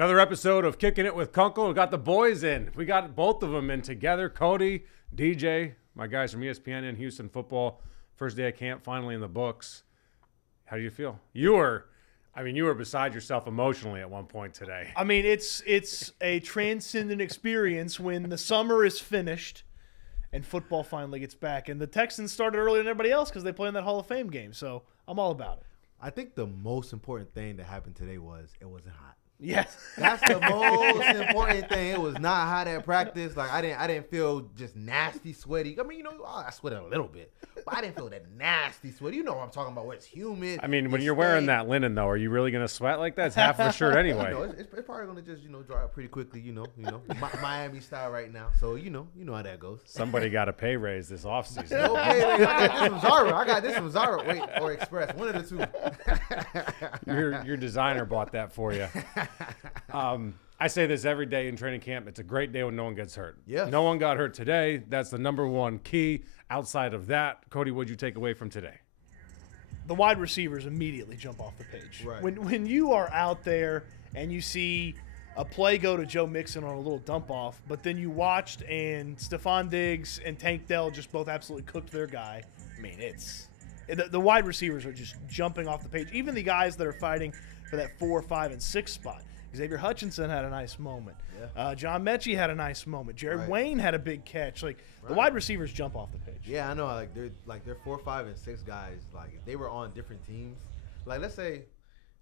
Another episode of Kicking It with Kunkel. We got the boys in. We got both of them in together. Cody, DJ, my guys from ESPN and Houston football. First day of camp, finally in the books. How do you feel? You were beside yourself emotionally at one point today. I mean, it's a transcendent experience when the summer is finished and football finally gets back. And the Texans started earlier than everybody else because they play in that Hall of Fame game. So I'm all about it. I think the most important thing that happened today was it wasn't hot. Yes. That's the most important thing. It was not hot at practice. Like I didn't feel just nasty, sweaty. I mean, I sweated a little bit, but I didn't feel that nasty sweat. You know what I'm talking about, where it's humid. I mean, when you're wearing that linen, though, are you really going to sweat like that? It's half of a shirt anyway. It's probably going to just, dry up pretty quickly, Miami style right now. So, you know how that goes. Somebody got a pay raise this offseason. No pay raise. I got this from Zara. Wait, or Express. One of the two. Your designer bought that for you. I say this every day in training camp. It's a great day when no one gets hurt. Yeah. No one got hurt today. That's the number one key. Outside of that, Cody, what'd you take away from today? The wide receivers immediately jump off the page. Right. When you are out there and you see a play go to Joe Mixon on a little dump off, but then you watched and Stephon Diggs and Tank Dell just both absolutely cooked their guy. I mean, the wide receivers are just jumping off the page. Even the guys that are fighting for that 4, 5, and 6 spot. Xavier Hutchinson had a nice moment. Yeah. John Mechie had a nice moment. Jared Wayne had a big catch. The wide receivers jump off the page. Yeah, I know. They're 4, 5, and 6 guys. Like if they were on different teams, like let's say,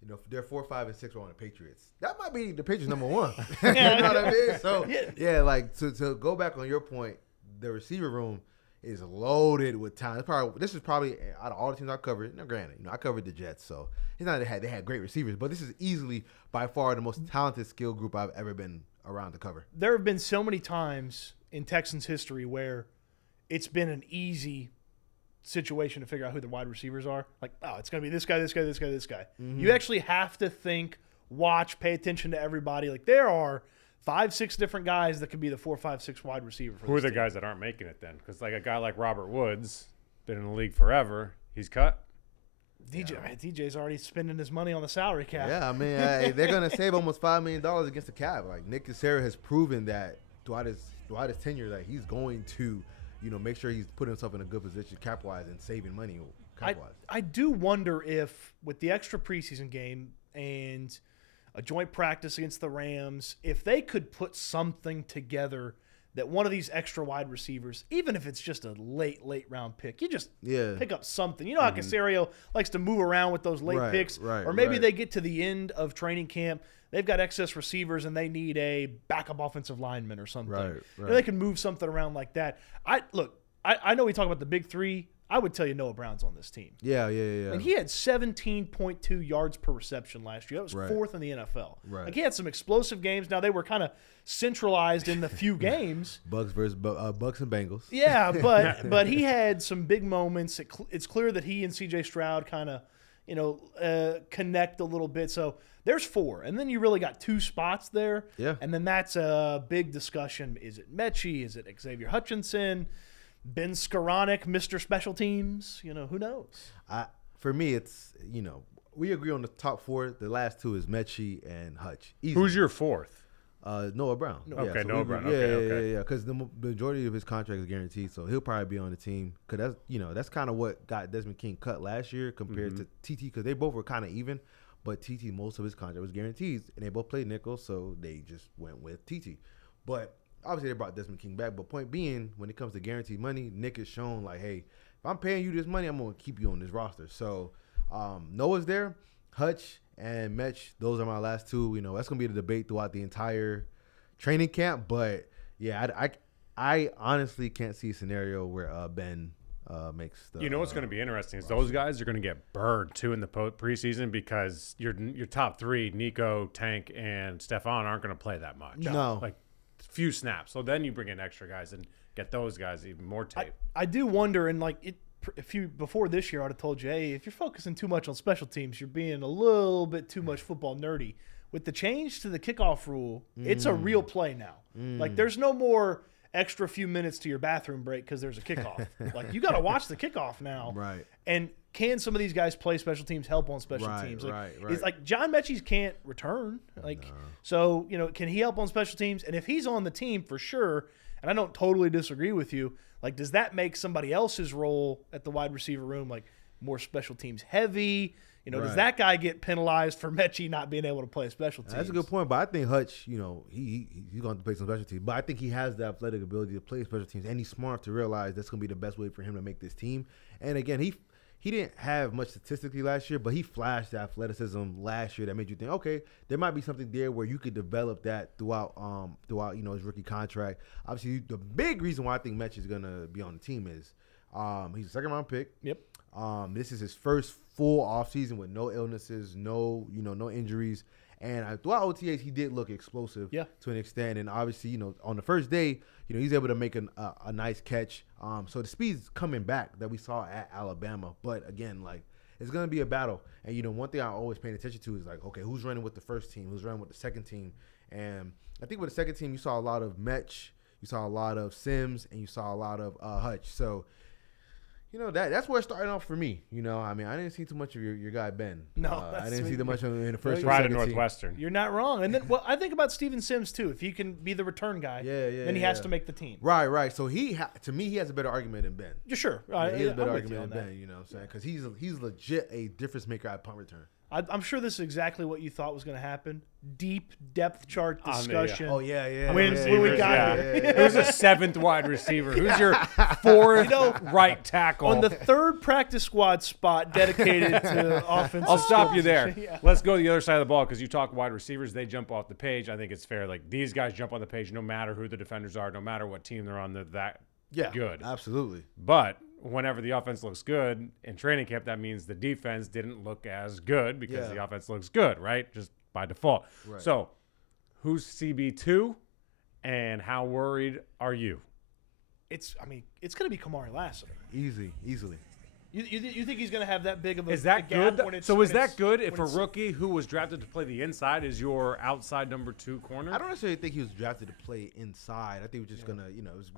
if they're 4, 5, and 6 were on the Patriots, that might be the Patriots number 1. You know what I mean? So yeah, like to go back on your point, the receiver room is loaded with talent. This is probably out of all the teams I covered. Now, granted, I covered the Jets, so it's not that they had great receivers, but this is easily by far the most talented skill group I've ever been around to cover. There have been so many times in Texans history where it's been an easy situation to figure out who the wide receivers are. Like, it's going to be this guy, this guy, this guy, this guy. Mm-hmm. You actually have to think, watch, pay attention to everybody. Like there are 5, 6 different guys that could be the 4, 5, 6 wide receiver. Who are the guys that aren't making it then? Because like a guy like Robert Woods, been in the league forever, he's cut. DJ's already spending his money on the salary cap. Yeah, I mean, they're going to save almost $5 million against the cap. Like Nick Cassera has proven that throughout his tenure that he's going to, make sure he's putting himself in a good position cap-wise and saving money cap-wise. I do wonder if with the extra preseason game and a joint practice against the Rams, if they could put something together that one of these extra wide receivers, even if it's just a late round pick, you just pick up something. You know how Caserio likes to move around with those late picks? Or maybe they get to the end of training camp, they've got excess receivers and they need a backup offensive lineman or something. Right. They can move something around like that. I know we talk about the big three. I would tell you Noah Brown's on this team. Yeah. And he had 17.2 yards per reception last year. That was 4th in the NFL. Right. Like he had some explosive games. Now they were kind of centralized in the few games. Bucks and Bengals. Yeah, but he had some big moments. It's clear that he and C.J. Stroud kind of connect a little bit. So there's 4, and then you really got 2 spots there. Yeah. And then that's a big discussion. Is it Mechie? Is it Xavier Hutchinson? Ben Skoranek, Mr. Special Teams, who knows? For me, it's, we agree on the top 4. The last 2 is Mechie and Hutch. Easy. Who's your 4th? Noah Brown. Okay, Noah Brown. Yeah. Because the majority of his contract is guaranteed, so he'll probably be on the team. Because that's kind of what got Desmond King cut last year compared to TT, because they both were kind of even. But TT, most of his contract was guaranteed, and they both played nickel, so they just went with TT. But obviously, they brought Desmond King back. But point being, when it comes to guaranteed money, Nick has shown, like, hey, if I'm paying you this money, I'm going to keep you on this roster. So Noah's there. Hutch and Mech, those are my last 2. That's going to be the debate throughout the entire training camp. But, yeah, I honestly can't see a scenario where Ben makes the what's going to be interesting is those guys are going to get burned, too, in the preseason because your top 3, Nico, Tank, and Stephon, aren't going to play that much. No. Like, few snaps. So then you bring in extra guys and get those guys even more tape. I do wonder, and before this year, I'd have told you, hey, if you're focusing too much on special teams, you're being a little bit too much football nerdy. With the change to the kickoff rule, it's a real play now. Like there's no more extra few minutes to your bathroom break because there's a kickoff. Like, you got to watch the kickoff now. Right. And can some of these guys play special teams, help on special teams? Like, Right. It's like John Mechie can't return. Like, so, can he help on special teams? And if he's on the team for sure, and I don't totally disagree with you, like, does that make somebody else's role at the wide receiver room, like, more special teams heavy? Does that guy get penalized for Mechie not being able to play special teams? That's a good point, but I think Hutch, he's going to play some special teams. But I think he has the athletic ability to play special teams, and he's smart to realize that's going to be the best way for him to make this team. And again, he didn't have much statistically last year, but he flashed the athleticism last year that made you think, okay, there might be something there where you could develop that throughout his rookie contract. Obviously, the big reason why I think Mechie is going to be on the team is he's a second round pick. Yep. This is his first full offseason with no illnesses, no injuries. And throughout OTAs, he did look explosive to an extent. And obviously, on the first day, he's able to make a nice catch. So the speed's coming back that we saw at Alabama. But again, like, it's going to be a battle. And, one thing I always pay attention to is, like, okay, who's running with the first team? Who's running with the second team? And I think with the second team, you saw a lot of Mech, you saw a lot of Sims, and you saw a lot of Hutch. So, that's where it started off for me. I didn't see too much of your guy Ben. No, I didn't see too much of him in the first. Right at Northwestern. You're not wrong. And then, I think about Steven Sims too. If he can be the return guy, then he has to make the team. Right. So to me, he has a better argument than Ben. Yeah, sure. He has a better argument than Ben. You know what I'm saying? Because he's legit a difference maker at punt return. I'm sure this is exactly what you thought was going to happen. Deep depth chart discussion. Oh yeah. When we got here. Who's a seventh wide receiver? Who's your fourth right tackle? On the third practice squad spot dedicated to offensive. I'll stop you there. Yeah. Let's go to the other side of the ball because you talk wide receivers. They jump off the page. I think it's fair. Like, these guys jump on the page no matter who the defenders are, no matter what team they're on. They're that good. Absolutely. But whenever the offense looks good in training camp, that means the defense didn't look as good because the offense looks good, right? Just by default. Right. So, who's CB2 and how worried are you? It's going to be Kamari Lassiter. Easily. You think he's going to have that big of a Is that gap good? when it's, So is when that it's- good if a when it's- rookie who was drafted to play the inside is your outside number 2 corner? I don't necessarily think he was drafted to play inside. I think we're just gonna,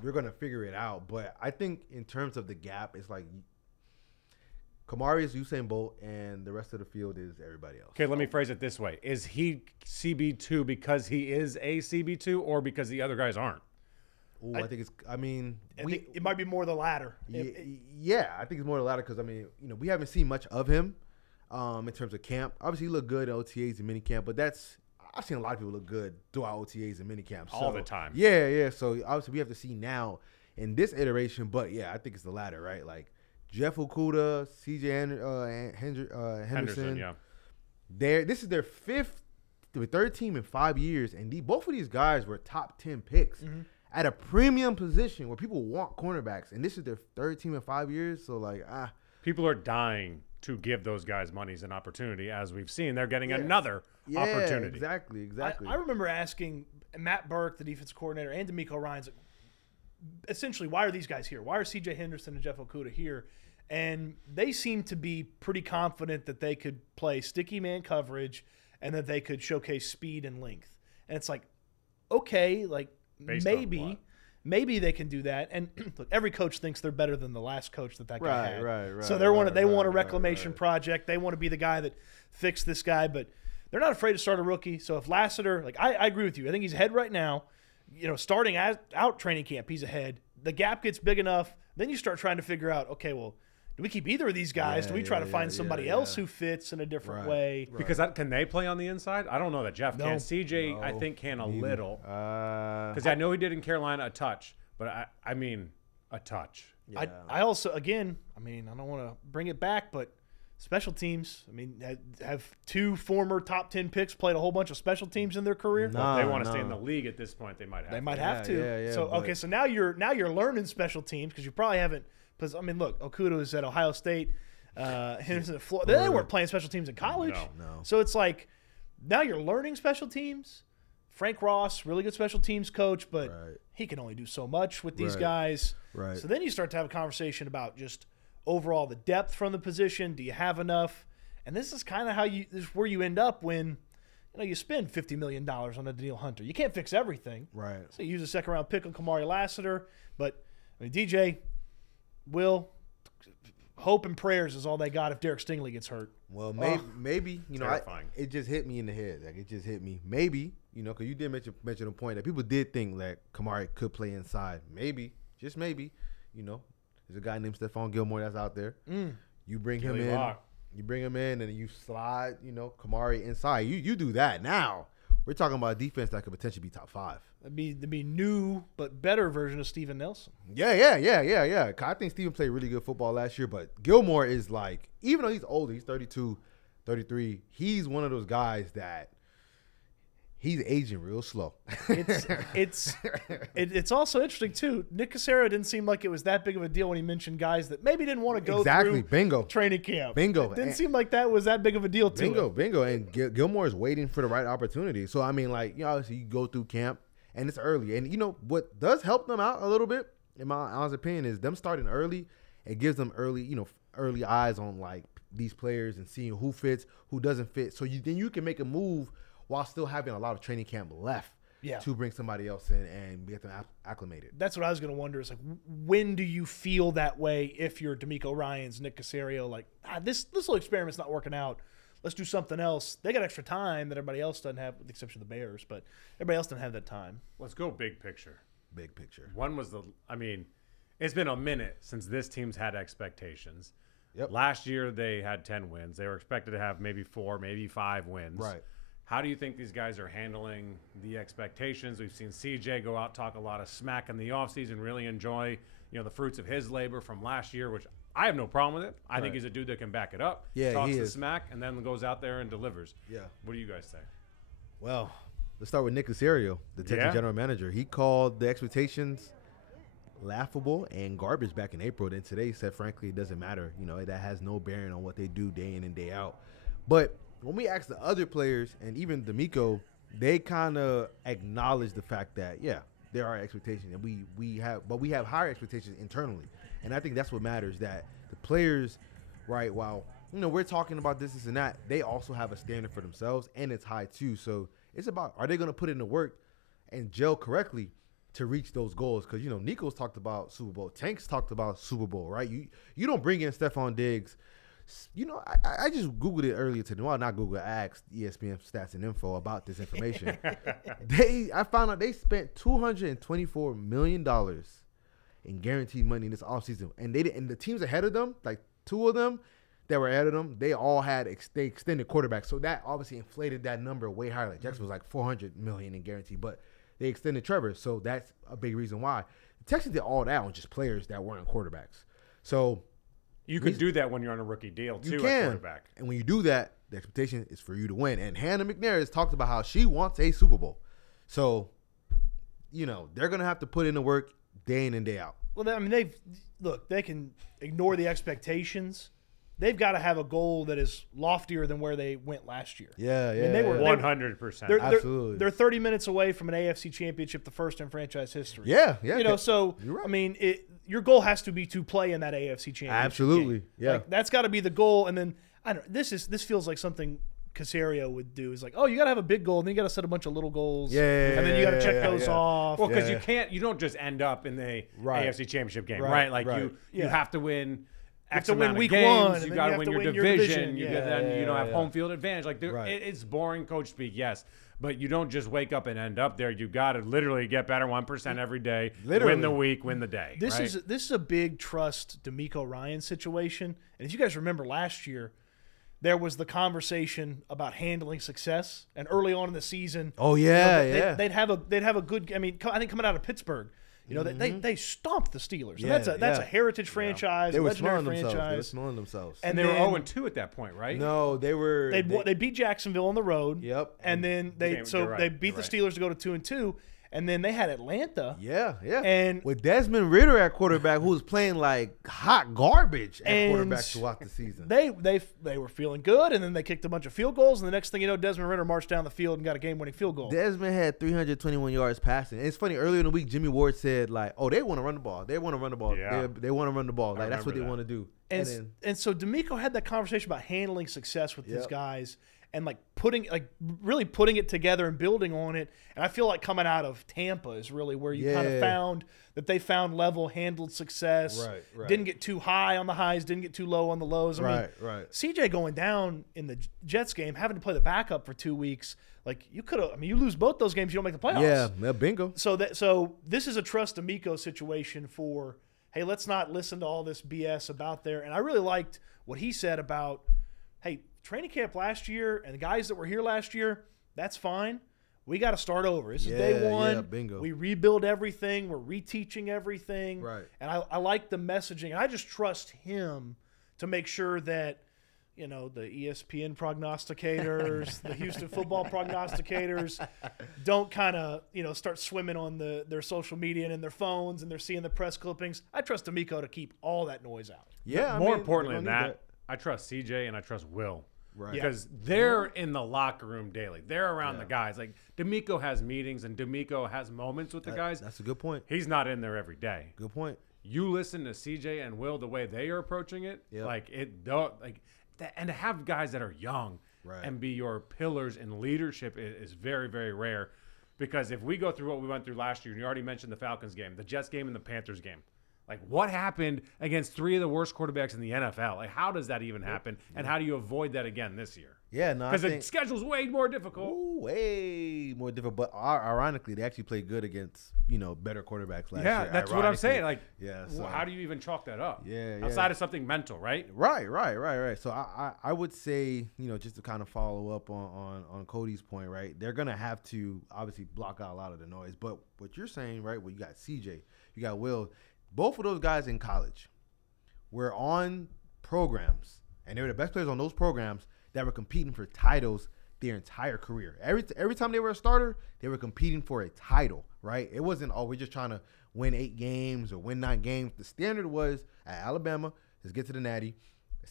we're gonna figure it out. But I think in terms of the gap, it's like Kamari is Usain Bolt, and the rest of the field is everybody else. Okay, let me phrase it this way: is he CB2 because he is a CB2, or because the other guys aren't? Ooh, I think it's. I think it might be more the latter. Yeah, I think it's more the latter because we haven't seen much of him in terms of camp. Obviously, he looked good in OTAs and minicamp, but I've seen a lot of people look good throughout OTAs and minicamp All the time. Yeah. So obviously, we have to see now in this iteration. But yeah, I think it's the latter, right? Like Jeff Okudah, CJ Henderson. Yeah. This is their third team in 5 years, and both of these guys were top 10 picks. Mm-hmm. At a premium position where people want cornerbacks, and this is their third team in 5 years. So, people are dying to give those guys monies an opportunity. As we've seen, they're getting another opportunity. Exactly. I remember asking Matt Burke, the defense coordinator, and D'Amico Ryans, essentially, why are these guys here? Why are C.J. Henderson and Jeff Okudah here? And they seem to be pretty confident that they could play sticky man coverage and that they could showcase speed and length. And it's like, okay, maybe they can do that. And look, every coach thinks they're better than the last coach that guy had. Right. So they want a reclamation project. They want to be the guy that fixed this guy, but they're not afraid to start a rookie. So if Lassiter, I agree with you. I think he's ahead right now. Starting out training camp, he's ahead. The gap gets big enough. Then you start trying to figure out, okay, well, do we keep either of these guys? Do we try to find somebody else who fits in a different way? Right. Because can they play on the inside? I don't know that Jeff can. CJ, I think, can a little. Because I know he did in Carolina a touch, but I mean a touch. Yeah. I also, again, I don't want to bring it back, but special teams, have 2 former top 10 picks played a whole bunch of special teams in their career? If they want to stay in the league at this point, they might have to. Yeah, so, okay, so now you're learning special teams because you probably haven't. Because, look, Okudah is at Ohio State, Henderson at Florida. They weren't playing special teams in college. No. So it's like, now you're learning special teams. Frank Ross, really good special teams coach, but he can only do so much with these guys. Right. So then you start to have a conversation about just overall the depth from the position. Do you have enough? And this is kind of this is where you end up when you spend $50 million on a Danielle Hunter. You can't fix everything. Right. So you use a second-round pick on Kamari Lassiter. But, I mean, DJ, Will, hope and prayers is all they got if Derek Stingley gets hurt. Well, maybe it just hit me in the head. Like, it just hit me. Maybe, because you did mention a point that people did think that Kamari could play inside. Maybe, just maybe, there's a guy named Stephon Gilmore that's out there. You bring him in. You bring him in and you slide, Kamari inside. You do that now. We're talking about a defense that could potentially be top 5. That'd be new but better version of Steven Nelson. Yeah. I think Steven played really good football last year, but Gilmore is like, even though he's older, he's 32, 33, he's one of those guys that he's aging real slow. It's also interesting too. Nick Caserio didn't seem like it was that big of a deal when he mentioned guys that maybe didn't want to go through training camp. Bingo. It didn't seem like that was that big of a deal to him. Bingo. And Gilmore is waiting for the right opportunity. So I mean, obviously you go through camp and it's early. And what does help them out a little bit, in my honest opinion, is them starting early. It gives them early eyes on like these players and seeing who fits, who doesn't fit. So then you can make a move while still having a lot of training camp left to bring somebody else in and get them acclimated. That's what I was going to wonder is, like, when do you feel that way if you're DeMeco Ryans, Nick Caserio, like, this little experiment's not working out. Let's do something else. They got extra time that everybody else doesn't have, with the exception of the Bears, but everybody else doesn't have that time. Let's go big picture. Big picture. One was it's been a minute since this team's had expectations. Yep. Last year they had 10 wins. They were expected to have maybe 4, maybe 5 wins. Right. How do you think these guys are handling the expectations? We've seen CJ go out, talk a lot of smack in the offseason, really enjoy, the fruits of his labor from last year, which I have no problem with it. I think he's a dude that can back it up. Yeah, talks he the is. smack, and then goes out there and delivers. Yeah. What do you guys say? Well, let's start with Nick Caserio, the Texans general manager. He called the expectations laughable and garbage back in April. Then today he said, frankly, it doesn't matter. That has no bearing on what they do day in and day out. But when we ask the other players and even DeMeco, they kind of acknowledge the fact that, there are expectations, and we have higher expectations internally. And I think that's what matters, that the players, right, while, we're talking about this and that, they also have a standard for themselves, and it's high too. So it's about, are they going to put in the work and gel correctly to reach those goals? Because, Nico's talked about Super Bowl. Tank's talked about Super Bowl, right? You don't bring in Stephon Diggs. I just Googled it earlier today. Well, not Google, I asked ESPN Stats and Info about this information. I found out they spent $224 million in guaranteed money this offseason. And the teams ahead of them, like 2 of them that were ahead of them, they all had they extended quarterbacks. So that obviously inflated that number way higher. Like Jackson was like $400 million in guarantee, but they extended Trevor. So that's a big reason why. The Texans did all that on just players that weren't quarterbacks. So you could do that when you're on a rookie deal, too, you at can. quarterback. And when you do that, the expectation is for you to win. And Hannah McNair has talked about how she wants a Super Bowl. So, they're going to have to put in the work day in and day out. Well, they can ignore the expectations. They've got to have a goal that is loftier than where they went last year. Yeah. They were 100%. Absolutely. They're 30 minutes away from an AFC championship, the first in franchise history. Yeah. So, you're right. Your goal has to be to play in that AFC championship. Absolutely. Game. Yeah. Like, that's got to be the goal. And then, this feels like something Caserio would do, is like, you got to have a big goal, and then you got to set a bunch of little goals. And then you got to check those off. Well, because you don't just end up in the AFC championship game, right? Like, you have to win X to win amount week of games. 1. You got to win your division. You Yeah. have home field advantage. Like, it's boring coach speak, yes. But you don't just wake up and end up there. You got to literally get better 1% every day. Win the week, win the day. This is a big trust DeMeco Ryans situation. And if you guys remember last year, there was the conversation about handling success. And early on in the season, they'd have a good. I think coming out of Pittsburgh, they stomped the Steelers. And that's a heritage franchise, a legendary franchise. They were smelling themselves. And they were 0-2 at that point, right? No, they were. They beat Jacksonville on the road. Yep. And then they beat the Steelers to go to 2-2. And then they had Atlanta. Yeah. And with Desmond Ridder at quarterback, who was playing like hot garbage at quarterback throughout the season. They were feeling good, and then they kicked a bunch of field goals, and the next thing you know, Desmond Ridder marched down the field and got a game-winning field goal. Desmond had 321 yards passing. And it's funny, earlier in the week, Jimmy Ward said, like, they want to run the ball. They want to run the ball. Yeah. They want to run the ball. Like, that's what they want to do. And so DeMeco had that conversation about handling success with his guys. and really putting it together and building on it. And I feel like coming out of Tampa is really where you kind of found that they found level, handled success. Right. Didn't get too high on the highs, didn't get too low on the lows. I mean, CJ going down in the Jets game, having to play the backup for 2 weeks. Like you could have, I mean, you lose both those games, you don't make the playoffs. Yeah, bingo. So this is a trust Amico situation for, hey, let's not listen to all this BS about there. And I really liked what he said about, hey, training camp last year and the guys that were here last year, that's fine. We got to start over. This is day one. Yeah, bingo. We rebuild everything. We're reteaching everything. Right. And I like the messaging. And I just trust him to make sure that, you know, the ESPN prognosticators, the Houston football prognosticators don't kind of, you know, start swimming on their social media and in their phones and they're seeing the press clippings. I trust Amico to keep all that noise out. Yeah. More importantly than that, I trust CJ and I trust Will. Right. Because they're in the locker room daily. They're around the guys. Like, D'Amico has meetings and D'Amico has moments with the guys. That's a good point. He's not in there every day. Good point. You listen to CJ and Will the way they are approaching it, and to have guys that are young and be your pillars in leadership is very, very rare. Because if we go through what we went through last year, and you already mentioned the Falcons game, the Jets game, and the Panthers game, like what happened against 3 of the worst quarterbacks in the NFL? Like how does that even happen? And how do you avoid that again this year? Yeah, no, because the schedule's way more difficult. Way more difficult. But ironically, they actually played good against better quarterbacks last year. Yeah, that's what I'm saying. Like, so how do you even chalk that up? Yeah, outside of something mental, right? Right. So I would say just to kind of follow up on Cody's point, right? They're gonna have to obviously block out a lot of the noise. But what you're saying, right? Well, you got CJ, you got Will. Both of those guys in college were on programs, and they were the best players on those programs that were competing for titles their entire career. Every time they were a starter, they were competing for a title, right? It wasn't, we're just trying to win 8 games or win 9 games. The standard was at Alabama, let's get to the Natty.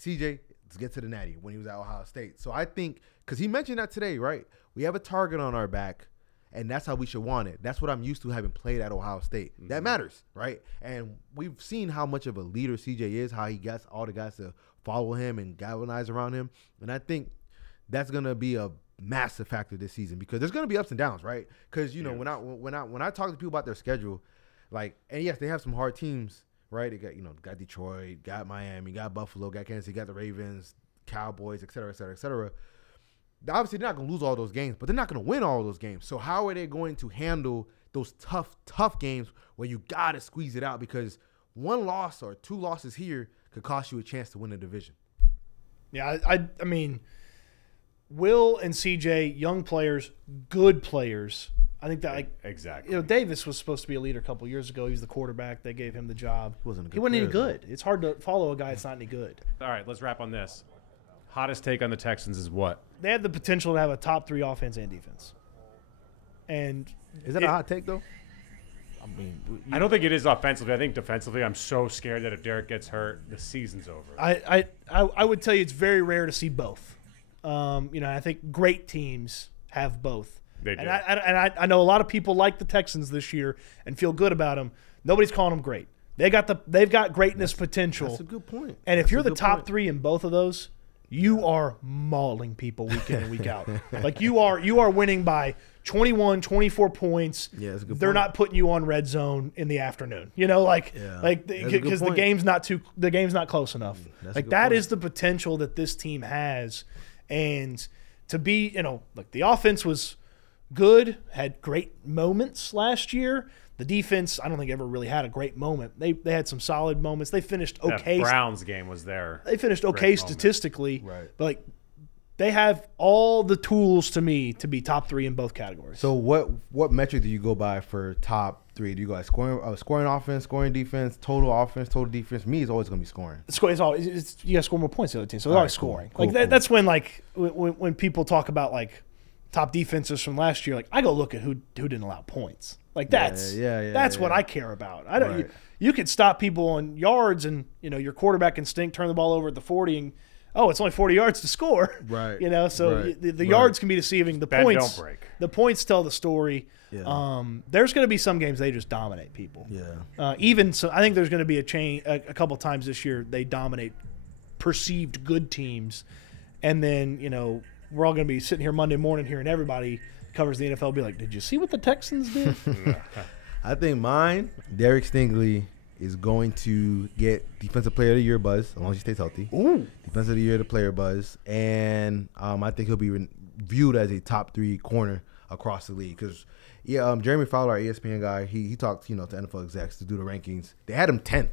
CJ, let's get to the Natty when he was at Ohio State. So I think, because he mentioned that today, right? We have a target on our back. And that's how we should want it. That's what I'm used to having played at Ohio State. Mm-hmm. That matters, right? And we've seen how much of a leader CJ is, how he gets all the guys to follow him and galvanize around him. And I think that's going to be a massive factor this season because there's going to be ups and downs, right? Because, when I talk to people about their schedule, like, and yes, they have some hard teams, right? They got Detroit, got Miami, got Buffalo, got Kansas City, got the Ravens, Cowboys, et cetera, et cetera, et cetera. Obviously, they're not going to lose all those games, but they're not going to win all those games. So how are they going to handle those tough games where you got to squeeze it out because 1 loss or 2 losses here could cost you a chance to win a division? Yeah, I mean, Will and CJ, young players, good players. I think that exactly. Davis was supposed to be a leader a couple years ago. He was the quarterback. They gave him the job. He wasn't any good. It's hard to follow a guy that's not any good. All right, let's wrap on this. Hottest take on the Texans is what? They have the potential to have a top 3 offense and defense. And is that a hot take though? I mean, I don't think it is offensively. I think defensively, I'm so scared that if Derek gets hurt, the season's over. I would tell you it's very rare to see both. I think great teams have both. They do. And I know a lot of people like the Texans this year and feel good about them. Nobody's calling them great. They've got greatness potential. That's a good point. And if you're the top 3 in both of those, you are mauling people week in and week out. Like you are winning by 21, 24 points. Yeah, that's a good They're point. not putting you on red zone in the afternoon. Because the game's not close enough. That is the potential that this team has. And to be, the offense was good, had great moments last year. The defense, I don't think ever really had a great moment. They had some solid moments. They finished okay. That Browns game was there. They finished okay statistically. Right. But they have all the tools to me to be top 3 in both categories. So what metric do you go by for top 3? Do you go by scoring offense, scoring defense, total offense, total defense? Me, it's always going to be scoring. You got to score more points than the other team. So it's always scoring. Cool. That's when when people talk about top defenses from last year, I go look at who didn't allow points. That's what I care about. I don't. Right. You could stop people on yards, and your quarterback can turn the ball over at the 40, and it's only 40 yards to score. Right. The yards can be deceiving. The points don't break. The points tell the story. Yeah. There's going to be some games they just dominate people. Yeah. Even so, I think there's going to be a couple times this year they dominate perceived good teams, and then we're all going to be sitting here Monday morning hearing everybody covers the NFL be like, did you see what the Texans did? I think mine, Derek Stingley, is going to get Defensive Player of the Year buzz as long as he stays healthy. Ooh. Defensive of the Year, the player buzz. And I think he'll be viewed as a top 3 corner across the league. Because, Jeremy Fowler, our ESPN guy, he talked, to NFL execs to do the rankings. They had him 10th.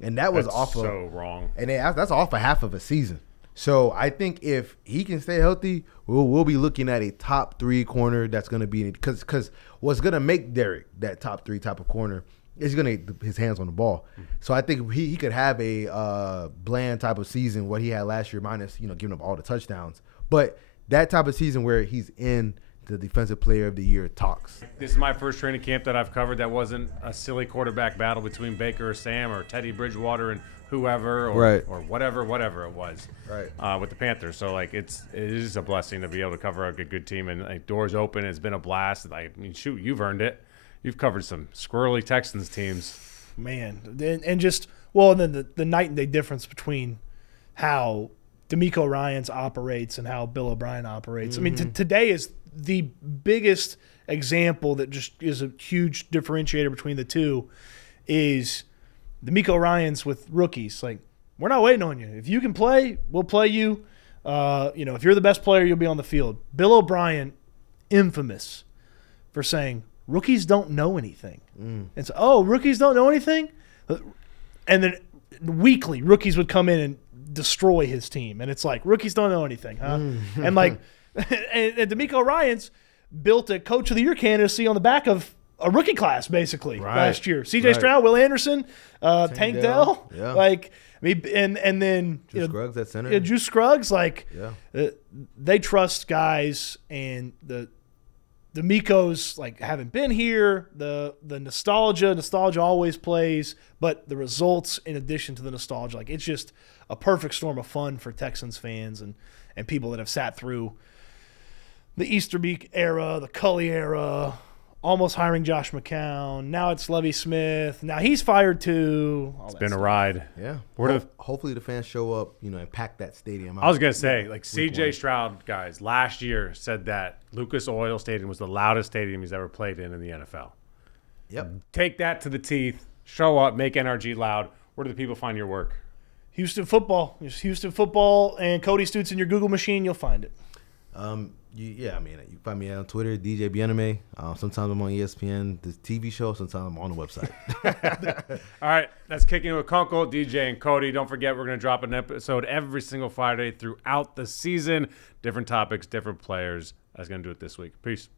And that was off of – so wrong. And that's off of half of a season. So I think if he can stay healthy, we'll be looking at a top 3 corner that's going to be – because what's going to make Derek that top 3 type of corner – he's going to get his hands on the ball. So I think he could have a bland type of season, what he had last year, minus, giving up all the touchdowns. But that type of season where he's in the Defensive Player of the Year talks. This is my first training camp that I've covered that wasn't a silly quarterback battle between Baker or Sam or Teddy Bridgewater and whoever or whatever it was with the Panthers. So, it is a blessing to be able to cover a good team. And, doors open. It's been a blast. Shoot, you've earned it. You've covered some squirrely Texans teams. Man. And then the night and day difference between how DeMeco Ryans operates and how Bill O'Brien operates. I mean, today is the biggest example that just is a huge differentiator between the two is DeMeco Ryans with rookies. We're not waiting on you. If you can play, we'll play you. If you're the best player, you'll be on the field. Bill O'Brien, infamous for saying, rookies don't know anything. And so, rookies don't know anything? And then weekly, rookies would come in and destroy his team. And it's like, rookies don't know anything, huh? And and DeMeco Ryans built a Coach of the Year candidacy on the back of a rookie class, basically, last year. C.J. Stroud, Will Anderson, Tank Dell. Yeah. And then Juice Scruggs at center. Juice Scruggs, they trust guys, and the Mikos haven't been here. The nostalgia always plays, but the results in addition to the nostalgia, it's just a perfect storm of fun for Texans fans and people that have sat through the Easterbeek era, the Cully era, almost hiring Josh McCown. Now it's Lovie Smith. Now he's fired too. It's been a ride. Yeah. Hopefully the fans show up, and pack that stadium out. I was going to say, C.J. Stroud, guys, last year said that Lucas Oil Stadium was the loudest stadium he's ever played in the NFL. Yep. Take that to the teeth. Show up. Make NRG loud. Where do the people find your work? Houston Football. Just Houston Football and Cody Stoots in your Google machine. You'll find it. You can find me on Twitter, DJ Bien-Aime. Sometimes I'm on ESPN, the TV show. Sometimes I'm on the website. All right, that's Kicking with Kunkel, DJ, and Cody. Don't forget, we're going to drop an episode every single Friday throughout the season. Different topics, different players. That's going to do it this week. Peace.